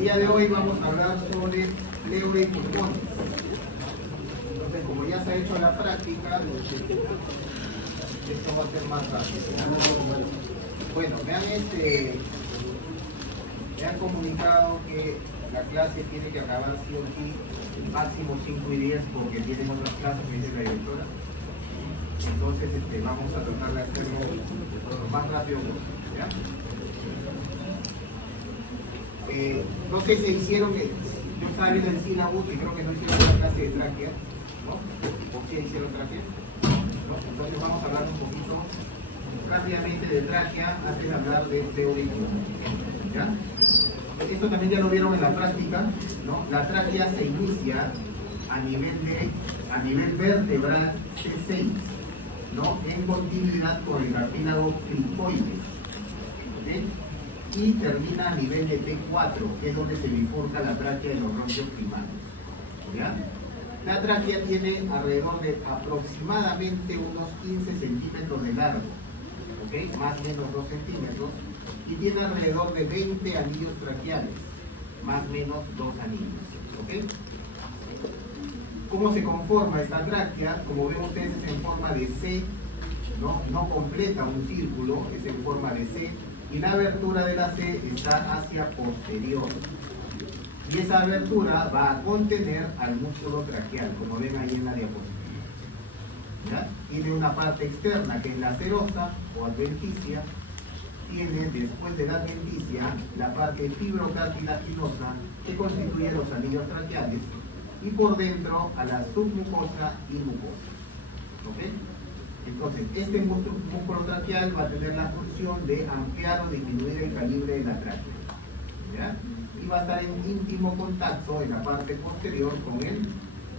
día de hoy vamos a hablar sobre pleura y pulmones. Entonces, como ya se ha hecho la práctica, esto va a ser más rápido. Bueno, me han comunicado que la clase tiene que acabar sí o sí máximo 5 y 10 porque tienen otras clases, me dice la directora. Entonces vamos a tratar de hacerlo lo más rápido posible, ¿ya? No sé si hicieron, yo estaba viendo el sílabus y creo que no hicieron la clase de tráquea, ¿no? ¿O sí hicieron tráquea? ¿No? Entonces vamos a hablar un poquito rápidamente de tráquea antes de hablar de pleura y pulmón, ¿ya? Esto también ya lo vieron en la práctica, ¿no? La tráquea se inicia a nivel vertebral C6, ¿no? En continuidad con el cartílago cricoides, ¿okay? Y termina a nivel de T4, que es donde se bifurca la tráquea de los bronquios primarios, ¿ya? La tráquea tiene alrededor de aproximadamente unos 15 centímetros de largo, ¿okay? Más o menos 2 centímetros, y tiene alrededor de 20 anillos traqueales, más o menos 2 anillos, ¿okay? ¿Cómo se conforma esta tráquea? Como ven ustedes, es en forma de C, no completa un círculo, es en forma de C, y la abertura de la C está hacia posterior. Y esa abertura va a contener al músculo traqueal, como ven ahí en la diapositiva, ¿ya? Tiene una parte externa que es la serosa o adventicia. Tiene después de la adventicia la parte fibrocartilaginosa que constituye los anillos traqueales, y por dentro a la submucosa y mucosa, ¿ok? Entonces, este músculo traqueal va a tener la función de ampliar o disminuir el calibre de la tráquea, ¿ya? Y va a estar en íntimo contacto en la parte posterior con el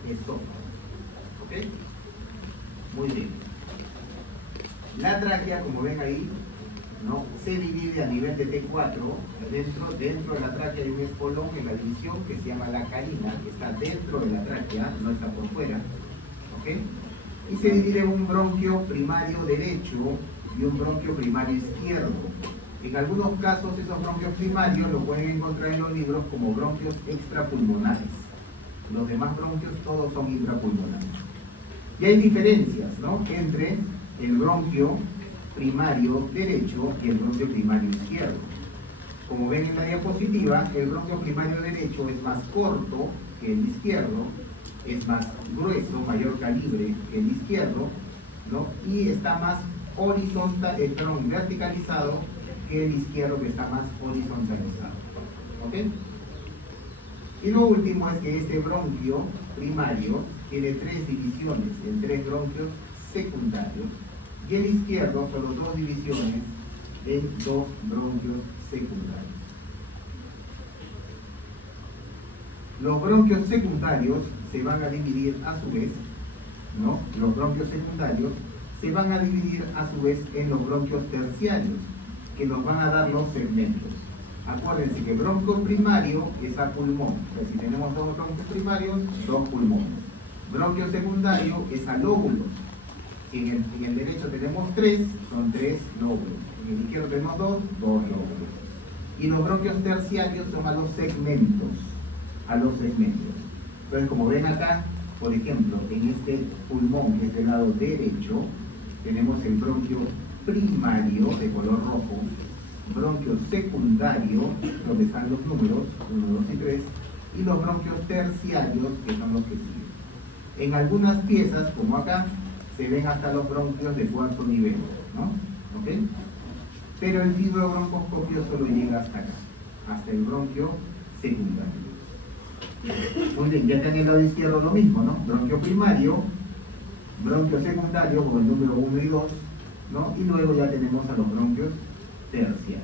esófago, ¿ok? Muy bien. La tráquea, como ven ahí, ¿no? Se divide a nivel de T4, dentro de la tráquea hay un espolón en la división que se llama la carina, que está dentro de la tráquea, no está por fuera, ¿ok? Y se divide en un bronquio primario derecho y un bronquio primario izquierdo. En algunos casos esos bronquios primarios los pueden encontrar en los libros como bronquios extrapulmonares. Los demás bronquios todos son intrapulmonares. Y hay diferencias, ¿no? Entre el bronquio primario derecho y el bronquio primario izquierdo. Como ven en la diapositiva, el bronquio primario derecho es más corto que el izquierdo, es más grueso, mayor calibre que el izquierdo, ¿no? Y está más verticalizado que el izquierdo, que está más horizontalizado, ¿ok? Y lo último es que este bronquio primario tiene 3 divisiones en 3 bronquios secundarios, y el izquierdo solo 2 divisiones en 2 bronquios secundarios. Los bronquios secundarios se van a dividir a su vez, ¿no? Los bronquios secundarios se van a dividir a su vez en los bronquios terciarios, que nos van a dar los segmentos. Acuérdense que bronquio primario es a pulmón, o sea, si tenemos 2 bronquios primarios, 2 pulmones. Bronquio secundario es a lóbulos. Si en el derecho tenemos 3, son 3 lóbulos. En el izquierdo tenemos 2 lóbulos. Y los bronquios terciarios son a los segmentos. Entonces, como ven acá, por ejemplo, en este pulmón, que es del lado derecho, tenemos el bronquio primario de color rojo, bronquio secundario, donde están los números 1, 2 y 3, y los bronquios terciarios, que son los que siguen. En algunas piezas, como acá, se ven hasta los bronquios de 4º nivel, ¿no? ¿Ok? Pero el fibrobroncoscopio solo llega hasta acá, hasta el bronquio secundario. Muy bien, ya está en el lado izquierdo lo mismo, ¿no? Bronquio primario, bronquio secundario con el número 1 y 2, ¿no? Y luego ya tenemos a los bronquios terciarios.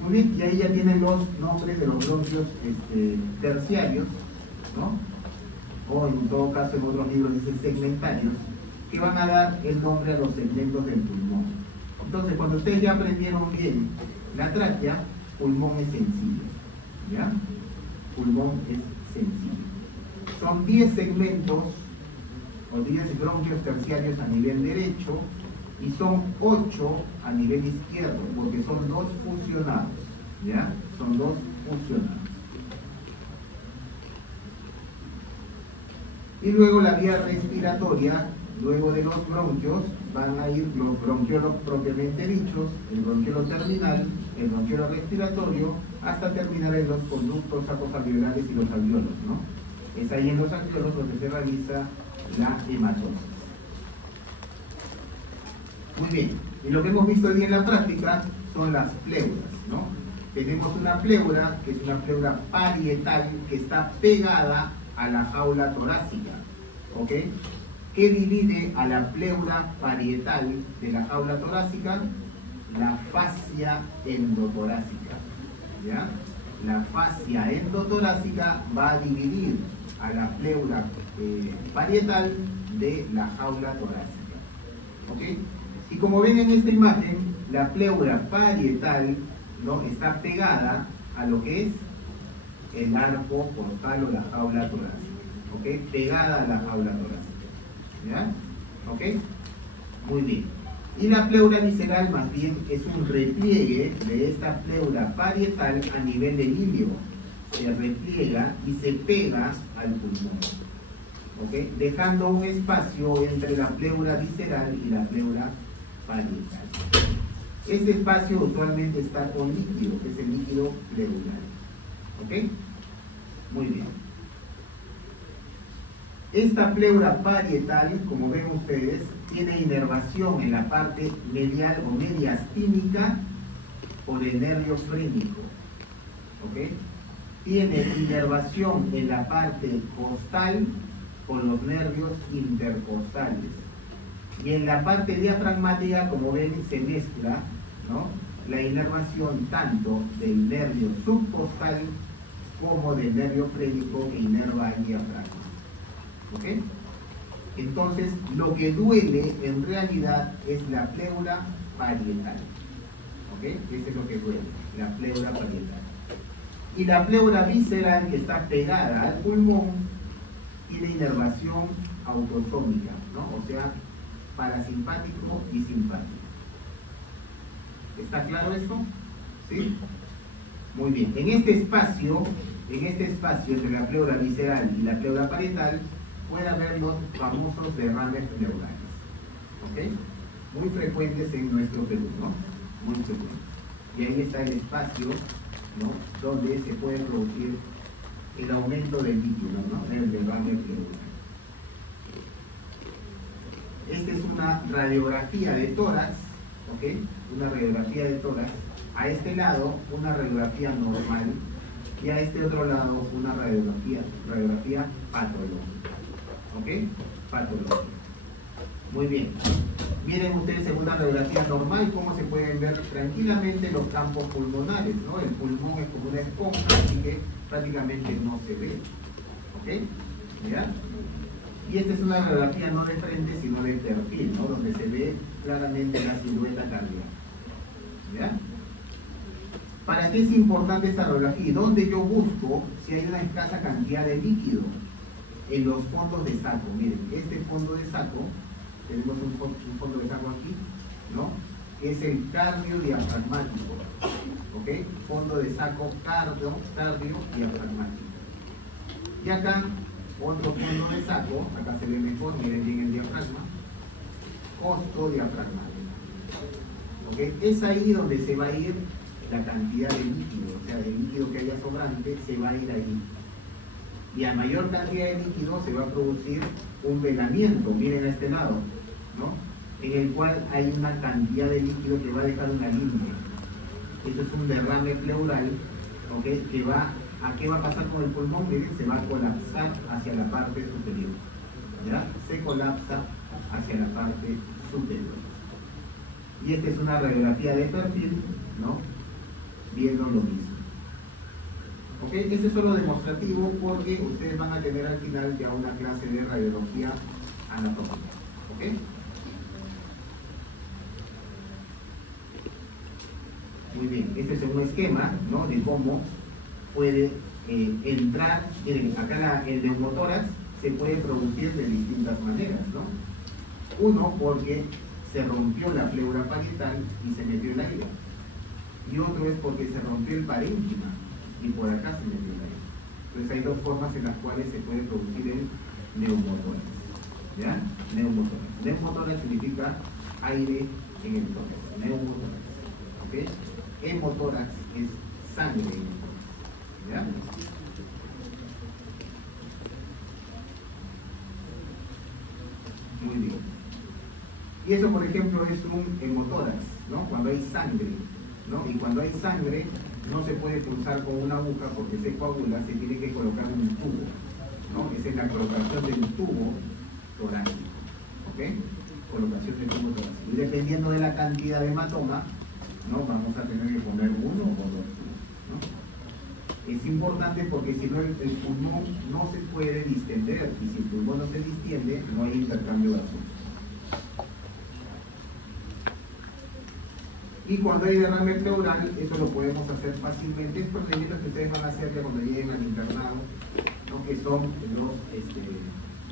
Muy bien, y ahí ya tienen los nombres de los bronquios terciarios, ¿no? O en todo caso en otros libros dicen segmentarios, que van a dar el nombre a los segmentos del pulmón. Entonces, cuando ustedes ya aprendieron bien la tráquea, pulmón es sencillo, ¿ya? Pulmón es sencillo. Son 10 segmentos o 10 bronquios terciarios a nivel derecho y son 8 a nivel izquierdo, porque son 2 fusionados, ¿ya? Son 2 fusionados. Y luego la vía respiratoria, luego de los bronquios, van a ir los bronquiolos propiamente dichos, el bronquiolo terminal, el bronquiolo respiratorio, hasta terminar en los conductos sacroalveolares y los alveolos, ¿no? Es ahí en los alveolos donde se realiza la hematosis. Muy bien, y lo que hemos visto hoy en la práctica son las pleuras, ¿no? Tenemos una pleura, que es una pleura parietal, que está pegada a la jaula torácica, ¿ok? ¿Qué divide a la pleura parietal de la jaula torácica? La fascia endotorácica, ¿ya? La fascia endotorácica va a dividir a la pleura parietal de la jaula torácica, ¿ok? Y como ven en esta imagen, la pleura parietal, ¿no?, está pegada a lo que es el arco costal o la jaula torácica, ¿ok? Pegada a la jaula torácica, ¿ya? ¿Ok? Muy bien. Y la pleura visceral más bien es un repliegue de esta pleura parietal a nivel del ilio. Se repliega y se pega al pulmón, ¿ok? Dejando un espacio entre la pleura visceral y la pleura parietal. Este espacio usualmente está con líquido, que es el líquido pleural, ¿ok? Muy bien. Esta pleura parietal, como ven ustedes, tiene inervación en la parte medial o mediastínica por el nervio frénico, ¿ok? Tiene inervación en la parte costal por los nervios intercostales. Y en la parte diafragmática, como ven, se mezcla, ¿no?, la inervación tanto del nervio subcostal como del nervio frénico que inerva el diafragma, ¿ok? Entonces, lo que duele en realidad es la pleura parietal, ¿ok? Eso es lo que duele, la pleura parietal. Y la pleura visceral, que está pegada al pulmón, tiene inervación autosómica, ¿no? O sea, parasimpático y simpático. ¿Está claro esto? ¿Sí? Muy bien. En este espacio entre la pleura visceral y la pleura parietal, puede haber los famosos derrames pleurales, ¿ok? Muy frecuentes en nuestro Perú, ¿no? Muy frecuentes. Y ahí está el espacio, ¿no?, donde se puede producir el aumento del líquido, ¿no?, el derrame pleural. Esta es una radiografía de tórax, ¿ok? Una radiografía de tórax. A este lado, una radiografía normal, y a este otro lado, una radiografía patológica, ¿ok? Patológica. Muy bien. Miren ustedes en una radiografía normal cómo se pueden ver tranquilamente los campos pulmonares, ¿no? El pulmón es como una esponja, así que prácticamente no se ve, ¿ok? ¿Ya? Y esta es una radiografía no de frente, sino de perfil, ¿no?, donde se ve claramente la silueta cardíaca, ¿ya? ¿Para qué es importante esta radiografía? ¿Dónde yo busco si hay una escasa cantidad de líquido? En los fondos de saco. Miren, este fondo de saco, tenemos un fondo de saco aquí, ¿no?, es el cardio diafragmático, ¿ok? Fondo de saco cardio diafragmático. Y acá, otro fondo de saco, acá se ve mejor, miren bien el diafragma, costo diafragmático, ¿ok? Es ahí donde se va a ir la cantidad de líquido, o sea, el líquido que haya sobrante se va a ir ahí. Y a mayor cantidad de líquido se va a producir un velamiento, miren a este lado, ¿no?, en el cual hay una cantidad de líquido que va a dejar una línea. Eso es un derrame pleural, ¿ok?, que va, ¿a qué va a pasar con el pulmón? Miren, se va a colapsar hacia la parte superior, ¿ya? Se colapsa hacia la parte superior. Y esta es una radiografía de perfil, ¿no?, viendo lo mismo. ¿Ok? Este es solo demostrativo porque ustedes van a tener al final ya una clase de radiología anatómica. ¿Ok? Muy bien, este es un esquema, ¿no?, de cómo puede entrar. Miren, acá el neumotórax se puede producir de distintas maneras, ¿no? Uno, porque se rompió la pleura parietal y se metió el aire. Y otro es porque se rompió el parénquima y por acá se metió el aire. Entonces hay dos formas en las cuales se puede producir el neumotórax. ¿Ya? Neumotórax. Neumotórax significa aire en el tórax. Neumotórax. ¿Ok? Hemotórax es sangre en el tórax. ¿Ya? Muy bien. Y eso, por ejemplo, es un hemotórax, ¿no? Cuando hay sangre, ¿no? Y cuando hay sangre, no se puede pulsar con una aguja porque se coagula, se tiene que colocar un tubo, ¿no? Esa es la colocación del tubo torácico, ¿ok? Colocación del tubo torácico. Y dependiendo de la cantidad de hematoma, ¿no? Vamos a tener que poner uno o dos tubos, ¿no? Es importante porque si no el pulmón no se puede distender, y si el pulmón no se distiende, no hay intercambio gaseoso. Y cuando hay derrame pleural, eso lo podemos hacer fácilmente. Es procedimientos que ustedes van a hacer ya cuando lleguen al internado, ¿no? Que son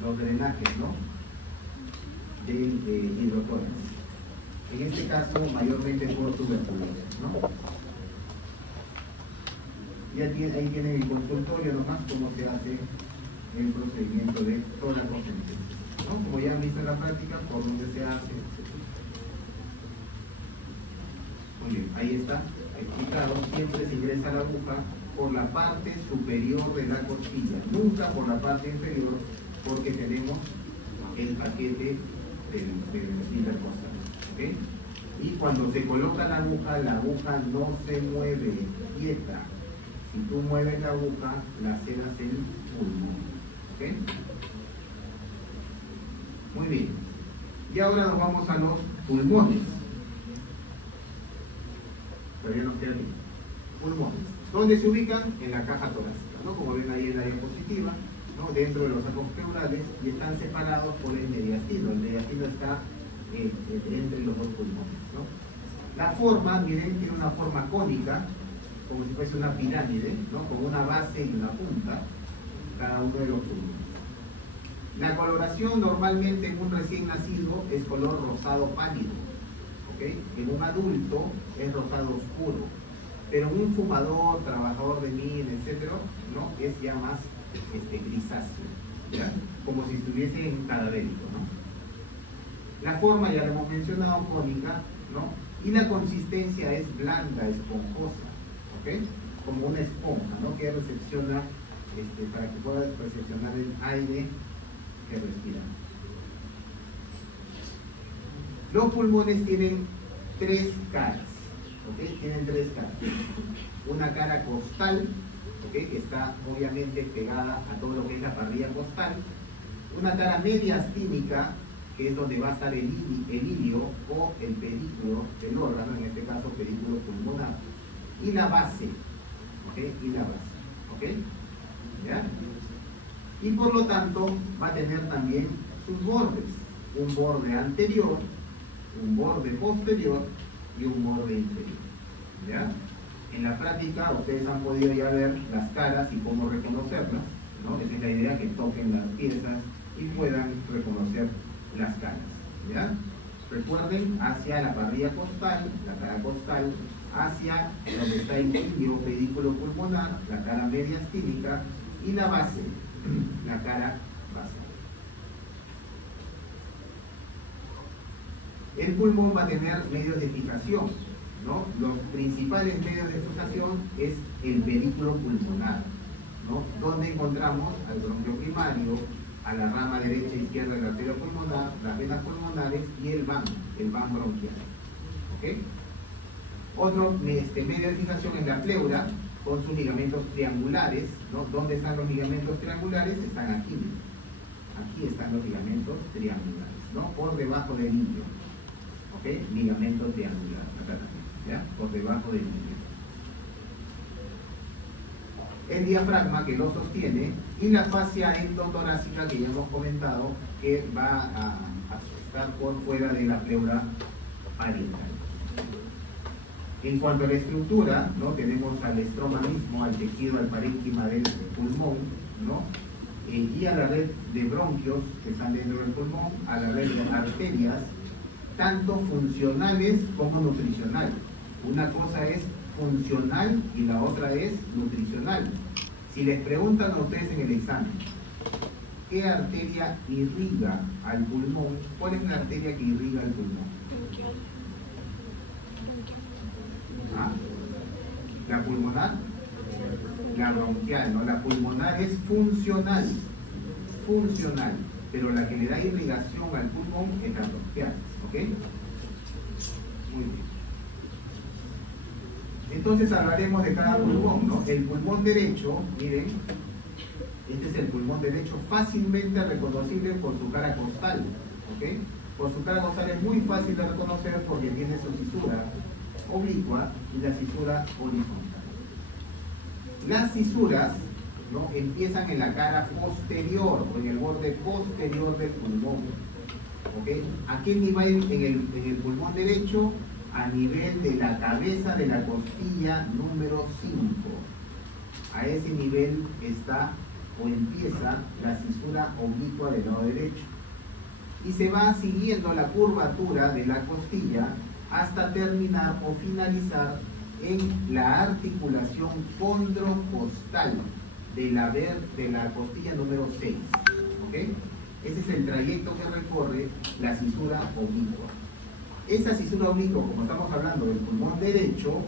los drenajes, ¿no? Del hidrotórax. En este caso, mayormente por tuberculosis, ¿no? Y ahí tienen el consultorio nomás cómo se hace el procedimiento de toracocentesis, ¿no? Como ya han visto en la práctica, por donde se hace, etc. Muy bien, ahí está explicado. Siempre se ingresa la aguja por la parte superior de la costilla, nunca por la parte inferior, porque tenemos el paquete del intercostal, ¿okay? Y cuando se coloca la aguja no se mueve, quieta. Si tú mueves la aguja, laceras el pulmón, ¿okay? Muy bien. Y ahora nos vamos a los pulmones. Todavía nos queda bien. Pulmones. ¿Dónde se ubican? En la caja torácica, ¿no? Como ven ahí en la diapositiva, ¿no? Dentro de los sacos pleurales, y están separados por el mediastino. El mediastino está entre los dos pulmones, ¿no? La forma, miren, tiene una forma cónica, como si fuese una pirámide, ¿no? Con una base y una punta, cada uno de los pulmones. La coloración normalmente en un recién nacido es color rosado pálido, ¿ok? En un adulto es rosado oscuro, pero en un fumador, trabajador de mina, etcétera, ¿no? Es ya más grisáceo, ¿ya? Como si estuviese en cadavérico, ¿no? La forma ya lo hemos mencionado, cónica, ¿no? Y la consistencia es blanda, esponjosa, ¿ok? Como una esponja, ¿no? Que recepciona, para que pueda recepcionar el aire que respiramos. Los pulmones tienen tres caras, ¿ok? Tienen tres caras. Una cara costal, ¿ok? Que está obviamente pegada a todo lo que es la parrilla costal. Una cara mediastínica, que es donde va a estar el ilio o el pedículo del órgano, en este caso pedículo pulmonar. Y la base, ¿ok? Y la base, ¿ok? ¿Ya? Y por lo tanto va a tener también sus bordes, un borde anterior, un borde posterior y un borde inferior, ¿ya? En la práctica ustedes han podido ya ver las caras y cómo reconocerlas, ¿no? Esa es la idea, que toquen las piezas y puedan reconocer las caras, ¿ya? Recuerden, hacia la parrilla costal, la cara costal, hacia donde está el ilio pedículo pulmonar, la cara mediastínica, y la base, la cara basal. El pulmón va a tener medios de fijación, ¿no? Los principales medios de fijación es el pedículo pulmonar, ¿no? Donde encontramos al bronquio primario, a la rama derecha e izquierda de la arteria pulmonar, las venas pulmonares y el van bronquial, ¿ok? Otro medio de fijación es la pleura, con sus ligamentos triangulares, ¿no? ¿Dónde están los ligamentos triangulares? Están aquí. Aquí están los ligamentos triangulares, ¿no? Por debajo del ilio, ¿ok? Ligamento triangular, acá también, ¿ya? Por debajo del ilio. El diafragma, que lo sostiene, y la fascia endotorácica, que ya hemos comentado, que va a estar por fuera de la pleura parietal. En cuanto a la estructura, ¿no? Tenemos al estroma mismo, al tejido, al parénquima del pulmón, ¿no? Y a la red de bronquios que están dentro del pulmón, a la red de arterias, tanto funcionales como nutricionales. Una cosa es funcional y la otra es nutricional. Si les preguntan a ustedes en el examen, ¿qué arteria irriga al pulmón? ¿Cuál es la arteria que irriga al pulmón? ¿Ah? ¿La pulmonar? La bronquial, ¿no? La pulmonar es funcional, pero la que le da irrigación al pulmón es la bronquial, ¿ok? Muy bien. Entonces hablaremos de cada pulmón, ¿no? El pulmón derecho, miren, este es el pulmón derecho, fácilmente reconocible por su cara costal, ¿ok? Por su cara costal es muy fácil de reconocer porque tiene su cisura oblicua y la cisura horizontal. Las cisuras, ¿no?, empiezan en la cara posterior o en el borde posterior del pulmón, ¿ok? ¿A qué nivel en el pulmón derecho? A nivel de la cabeza de la costilla número 5. A ese nivel está o empieza la cisura oblicua del lado derecho. Y se va siguiendo la curvatura de la costilla hasta terminar o finalizar en la articulación condrocostal de la costilla número 6. ¿Ok? Ese es el trayecto que recorre la cisura oblicua. Esa cisura oblicua, como estamos hablando del pulmón derecho,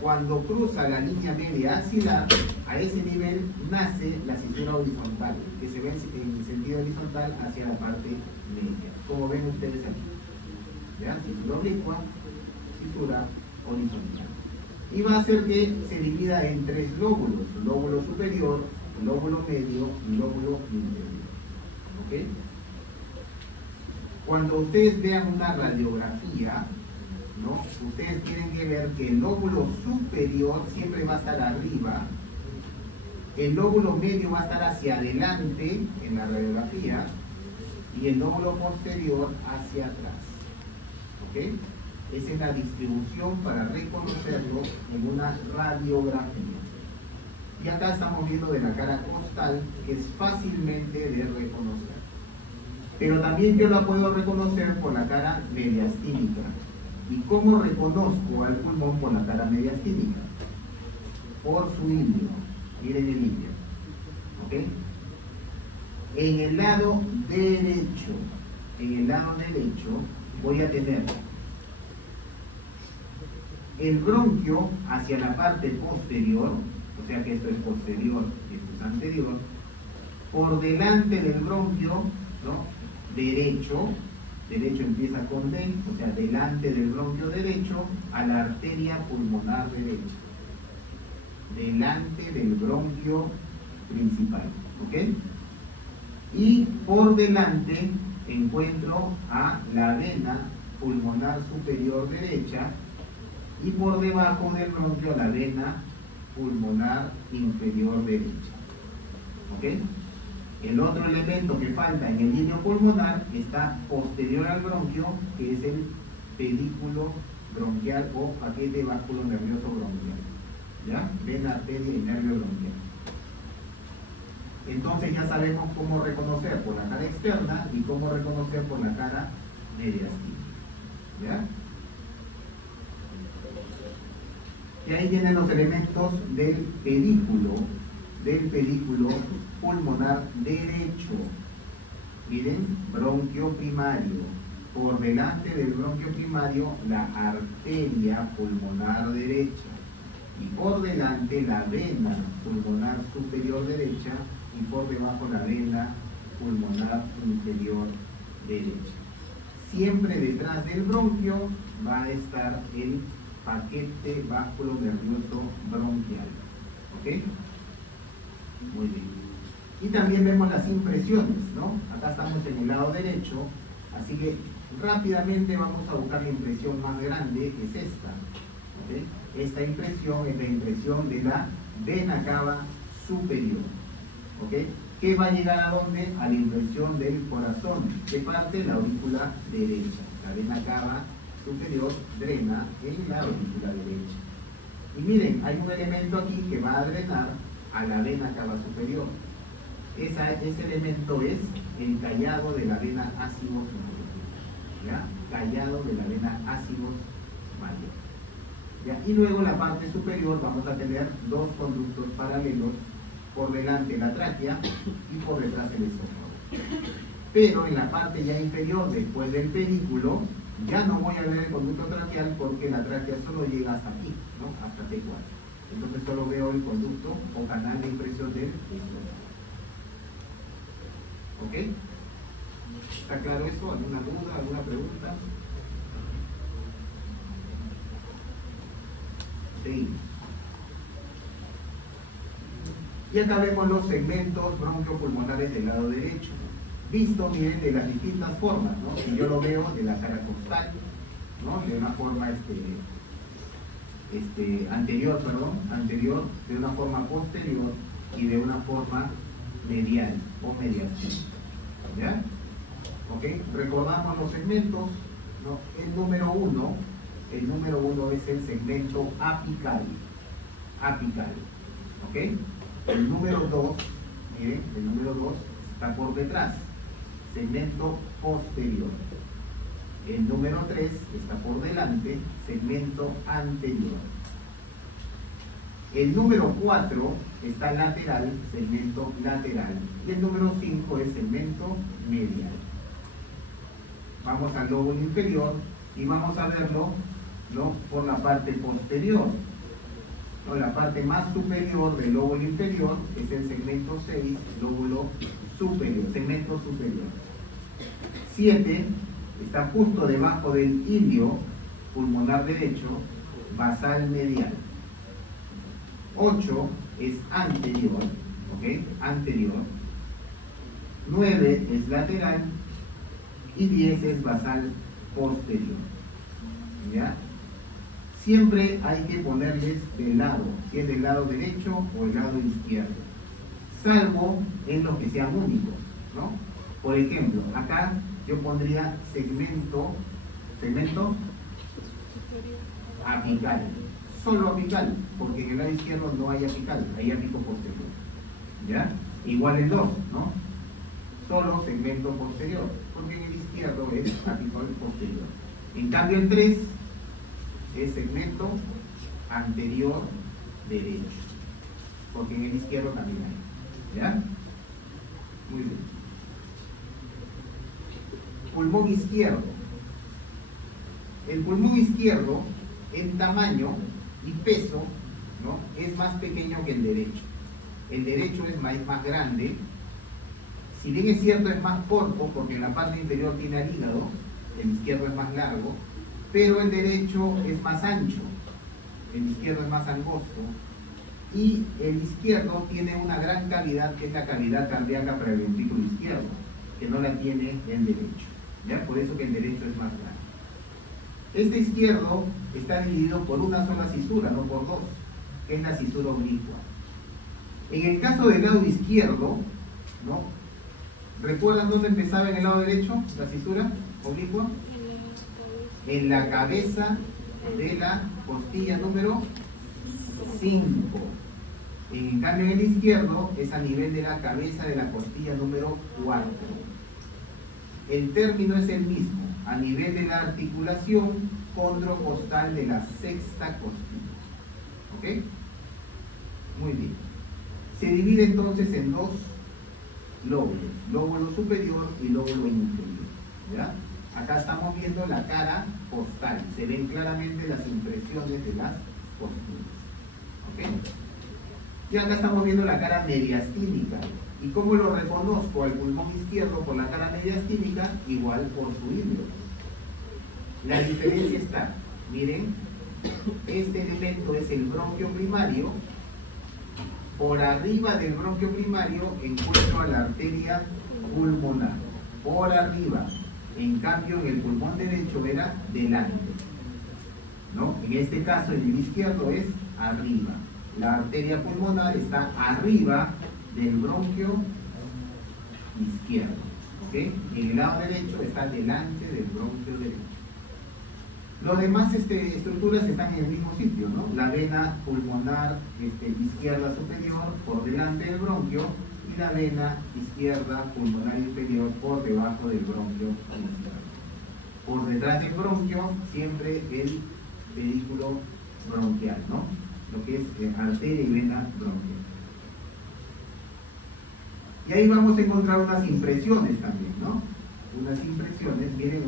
cuando cruza la línea media axilar, a ese nivel nace la cisura horizontal, que se ve en sentido horizontal hacia la parte media, como ven ustedes aquí. ¿Ya? Cisura oblicua, cisura horizontal. Y va a hacer que se divida en 3 lóbulos: lóbulo superior, lóbulo medio y lóbulo inferior. ¿Ok? Cuando ustedes vean una radiografía, ¿no?, ustedes tienen que ver que el lóbulo superior siempre va a estar arriba, el lóbulo medio va a estar hacia adelante en la radiografía y el lóbulo posterior hacia atrás. ¿Ok? Esa es la distribución para reconocerlo en una radiografía. Y acá estamos viendo de la cara costal, que es fácilmente de reconocer. Pero también yo la puedo reconocer por la cara mediastínica. ¿Y cómo reconozco al pulmón por la cara mediastínica? Por su ilio. Miren el ilio. ¿Ok? En el lado derecho, voy a tener el bronquio hacia la parte posterior, o sea que esto es posterior y esto es anterior. Por delante del bronquio, ¿no?, derecho empieza con D, o sea, delante del bronquio derecho, a la arteria pulmonar derecha. Delante del bronquio principal, ¿ok? Y por delante encuentro a la vena pulmonar superior derecha y por debajo del bronquio la vena pulmonar inferior derecha. ¿Ok? El otro elemento que falta en el límite pulmonar está posterior al bronquio, que es el pedículo bronquial o paquete vasculonervioso bronquial. ¿Ya? Vena, arteria y nervio bronquial. Entonces ya sabemos cómo reconocer por la cara externa y cómo reconocer por la cara mediastínica. ¿Ya? Y ahí vienen los elementos del pedículo pulmonar derecho. Miren, bronquio primario. Por delante del bronquio primario, la arteria pulmonar derecha. Y por delante, la vena pulmonar superior derecha. Y por debajo, la vena pulmonar inferior derecha. Siempre detrás del bronquio va a estar el paquete vasculonervioso bronquial. ¿Ok? Muy bien. Y también vemos las impresiones, ¿no? Acá estamos en el lado derecho, así que rápidamente vamos a buscar la impresión más grande, que es esta. ¿Okay? Esta impresión es la impresión de la vena cava superior. ¿Okay? ¿Qué va a llegar a dónde? A la impresión del corazón. ¿Qué parte? La aurícula derecha. La vena cava superior drena en la aurícula derecha. Y miren, hay un elemento aquí que va a drenar a la vena cava superior. Ese elemento es el callado de la vena ácido superior. ¿Ya? callado de la vena ácidos mayor. ¿Ya? Y luego en la parte superior vamos a tener dos conductos paralelos, por delante la tráquea y por detrás el esófago. Pero en la parte ya inferior, después del pedículo, ya no voy a ver el conducto traqueal porque la tráquea solo llega hasta aquí, ¿no? Hasta T4. Entonces solo veo el conducto o canal de impresión del esófago. ¿Ok? ¿Está claro eso? ¿Alguna duda? ¿Alguna pregunta? Sí. Y acá vemos los segmentos bronquiopulmonares del lado derecho. Visto, miren, de las distintas formas, ¿no? Si yo lo veo de la cara costal, ¿no? De una forma anterior, de una forma posterior y de una forma medial o mediastínica. ¿Ya? ¿Ok? Recordamos los segmentos, ¿no? El número uno es el segmento apical. ¿Ok? El número 2, miren, el número 2 está por detrás, segmento posterior. El número 3 está por delante, segmento anterior. El número 4 está lateral, segmento lateral. Y el número 5 es segmento medial. Vamos al lóbulo inferior y vamos a verlo, ¿no? Por la parte posterior. ¿No? La parte más superior del lóbulo inferior es el segmento 6, lóbulo superior, segmento superior. 7 está justo debajo del ilio pulmonar derecho, basal medial. 8 es anterior, ¿ok? Anterior. 9 es lateral y 10 es basal posterior. ¿Ya? Siempre hay que ponerles del lado, si es del lado derecho o el lado izquierdo, salvo en los que sean únicos, ¿no? Por ejemplo, acá yo pondría segmento apical, solo apical, porque en el lado izquierdo no hay apical, hay apico posterior. ¿Ya? Igual el 2, ¿no? Solo segmento posterior, porque en el izquierdo es apical posterior. En cambio el 3 es segmento anterior derecho, porque en el izquierdo también hay. ¿Ya? Muy bien. Pulmón izquierdo. El pulmón izquierdo, en tamaño y peso, ¿no? Es más pequeño que el derecho. El derecho es más grande. Si bien es cierto, es más corto, porque en la parte inferior tiene al hígado, el izquierdo es más largo, pero el derecho es más ancho, el izquierdo es más angosto, y el izquierdo tiene una gran cavidad, que es la cavidad cardíaca para el ventrículo izquierdo, que no la tiene el derecho. ¿Ya? Por eso que el derecho es más grande. Este izquierdo está dividido por una sola cisura, no por dos, que es la cisura oblicua. En el caso del lado izquierdo, ¿no? ¿Recuerdan dónde empezaba en el lado derecho la cisura oblicua? En la cabeza de la costilla número 5. En cambio, en el izquierdo es a nivel de la cabeza de la costilla número 4. El término es el mismo, a nivel de la articulación condrocostal de la sexta costilla. ¿Ok? Muy bien. Se divide entonces en dos lóbulos, lóbulo superior y lóbulo inferior. ¿Ya? Acá estamos viendo la cara costal, se ven claramente las impresiones de las costuras. ¿Ok? Y acá estamos viendo la cara mediastínica. ¿Y cómo lo reconozco al pulmón izquierdo por la cara mediastínica? Igual por su híbrido. La diferencia está, miren, este elemento es el bronquio primario. Por arriba del bronquio primario encuentro a la arteria pulmonar. Por arriba. En cambio, en el pulmón derecho era delante, ¿no? En este caso, en el izquierdo es arriba. La arteria pulmonar está arriba del bronquio izquierdo, ¿ok? En el lado derecho está delante del bronquio derecho. Los demás estructuras están en el mismo sitio, ¿no? La vena pulmonar izquierda superior por delante del bronquio y la vena izquierda pulmonar inferior por debajo del bronquio izquierdo. Por detrás del bronquio, siempre el pedículo bronquial, ¿no? Lo que es arteria y vena bronquial. Y ahí vamos a encontrar unas impresiones también, ¿no? Unas impresiones, miren,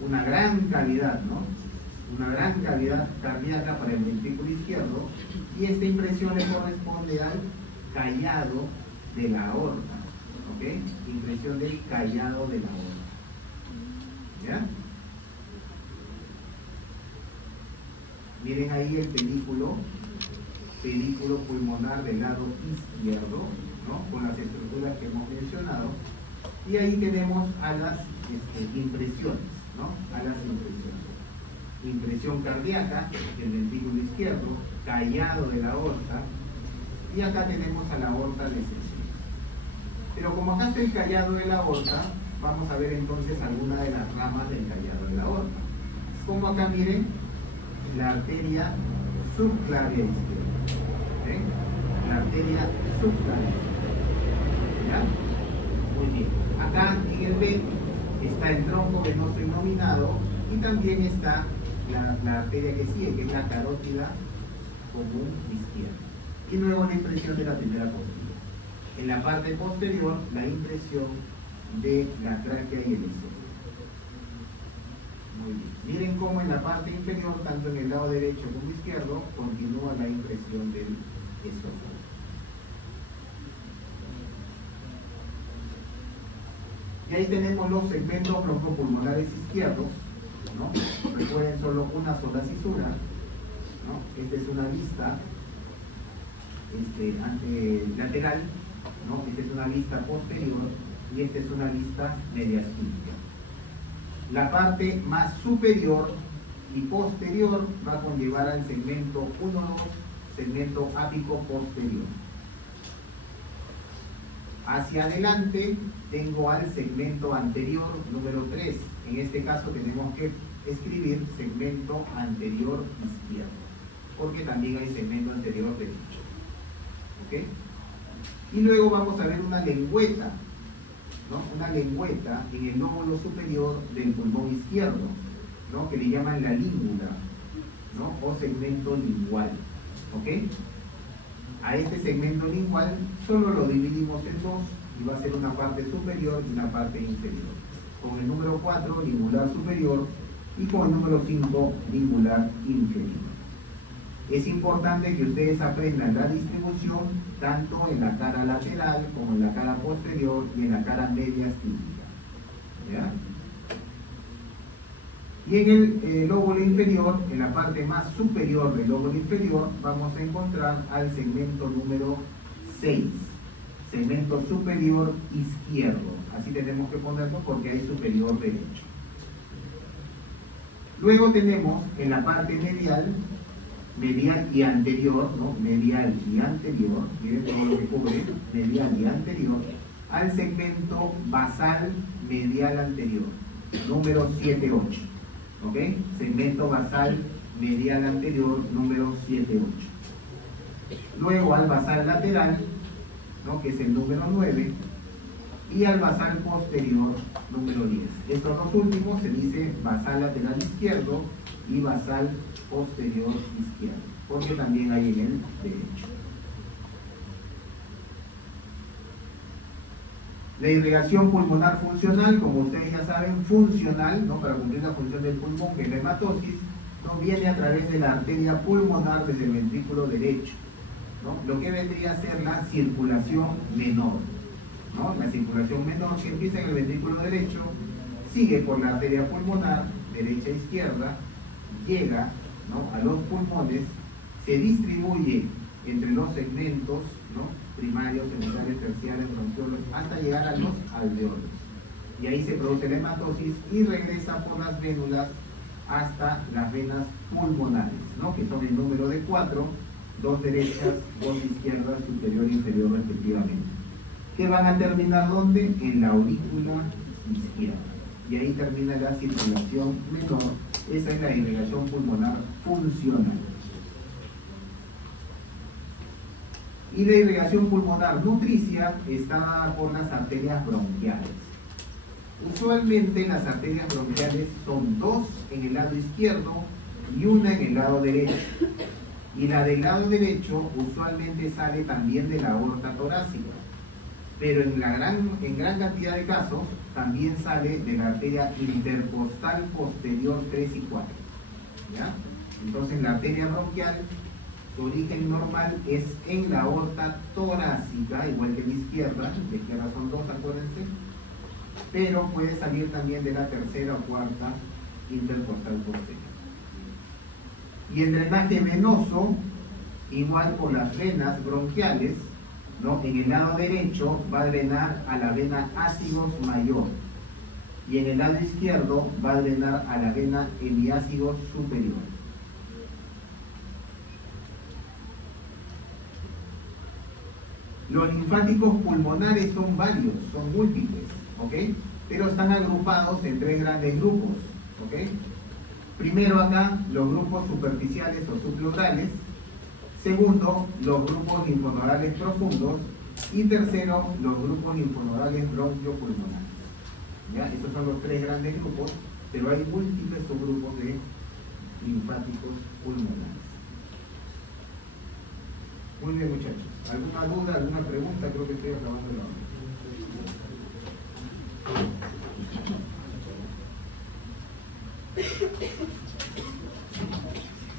una gran cavidad, ¿no? Una gran cavidad cardíaca para el ventrículo izquierdo, y esta impresión le corresponde al callado de la aorta, ¿ok? Impresión del callado de la aorta. ¿Ya? Miren ahí el pedículo pulmonar del lado izquierdo, ¿no? Con las estructuras que hemos mencionado, y ahí tenemos a las impresiones, ¿no? A las impresiones. Impresión cardíaca del ventrículo izquierdo, callado de la aorta, y acá tenemos a la aorta descendente. Pero como acá está el callado de la aorta, vamos a ver entonces alguna de las ramas del callado de la aorta. Como acá miren, la arteria subclavia izquierda. ¿Okay? La arteria subclavia izquierda. ¿Ya? Muy bien. Acá en el V está el tronco venoso innominado, y también está la arteria que sigue, que es la carótida común izquierda. Y luego la impresión de la primera posterior. En la parte posterior, la impresión de la tráquea y el esófago. Muy bien. Miren cómo en la parte inferior, tanto en el lado derecho como izquierdo, continúa la impresión del esófago. Y ahí tenemos los segmentos broncopulmonares izquierdos, ¿no? Recuerden, solo una sola cisura, ¿no? Esta es una vista lateral, ¿no? Esta es una vista posterior, y esta es una vista mediastínica. La parte más superior y posterior va a conllevar al segmento 1-2, segmento ápico posterior. Hacia adelante tengo al segmento anterior número 3. En este caso tenemos que escribir segmento anterior izquierdo, porque también hay segmento anterior derecho. ¿Ok? Y luego vamos a ver una lengüeta, ¿no? Una lengüeta en el lóbulo superior del pulmón izquierdo, ¿no? Que le llaman la língula, ¿no? O segmento lingual. ¿Ok? A este segmento lingual solo lo dividimos en dos, y va a ser una parte superior y una parte inferior. Con el número 4, lingular superior, y con el número 5, lingular inferior. Es importante que ustedes aprendan la distribución tanto en la cara lateral como en la cara posterior y en la cara mediastínica. ¿Ya? Y en el lóbulo inferior, en la parte más superior del lóbulo inferior, vamos a encontrar al segmento número 6, segmento superior izquierdo. Así tenemos que ponerlo porque hay superior derecho. Luego tenemos en la parte medial y anterior, ¿no? Medial y anterior, miren todo lo que cubre, medial y anterior, al segmento basal medial anterior, número 7-8. ¿Ok? Segmento basal medial anterior, número 7-8. Luego al basal lateral, ¿no? Que es el número 9, y al basal posterior, número 10. Estos dos últimos se dice basal lateral izquierdo y basal posterior izquierdo, porque también hay en el derecho. La irrigación pulmonar funcional, como ustedes ya saben, funcional, ¿no? Para cumplir la función del pulmón, que es la hematosis, ¿no? Viene a través de la arteria pulmonar desde el ventrículo derecho, ¿no? Lo que vendría a ser la circulación menor, ¿no? La circulación menor que empieza en el ventrículo derecho, sigue por la arteria pulmonar, derecha e izquierda, llega, ¿no? A los pulmones, se distribuye entre los segmentos, ¿no? Primarios, secundarios, terciarios, bronquiolos, hasta llegar a los alveolos. Y ahí se produce la hematosis y regresa por las vénulas hasta las venas pulmonares, ¿no? Que son el número de 4, 2 derechas, 2 izquierdas, superior e inferior respectivamente. Que van a terminar ¿dónde? En la aurícula izquierda. Y ahí termina la circulación menor. Esa es la irrigación pulmonar funcional. Y la irrigación pulmonar nutricia está dada por las arterias bronquiales. Usualmente las arterias bronquiales son dos en el lado izquierdo y una en el lado derecho. Y la del lado derecho usualmente sale también de la aorta torácica, pero en gran cantidad de casos también sale de la arteria intercostal posterior 3 y 4. ¿Ya? Entonces la arteria bronquial, su origen normal es en la aorta torácica, igual que la izquierda son dos, acuérdense, pero puede salir también de la tercera o cuarta intercostal posterior. Y el drenaje venoso, igual por las venas bronquiales, ¿no? En el lado derecho va a drenar a la vena ácidos mayor y en el lado izquierdo va a drenar a la vena hemiácidos superior. Los linfáticos pulmonares son varios, son múltiples, ¿ok? Pero están agrupados en tres grandes grupos, ¿ok? Primero acá, los grupos superficiales o subpleurales. Segundo, los grupos linfonodales profundos. Y tercero, los grupos linfonodales bronquiopulmonares. ¿Ya? Estos son los tres grandes grupos, pero hay múltiples subgrupos de linfáticos pulmonares. Muy bien, muchachos. ¿Alguna duda, alguna pregunta? Creo que estoy acabando la hora.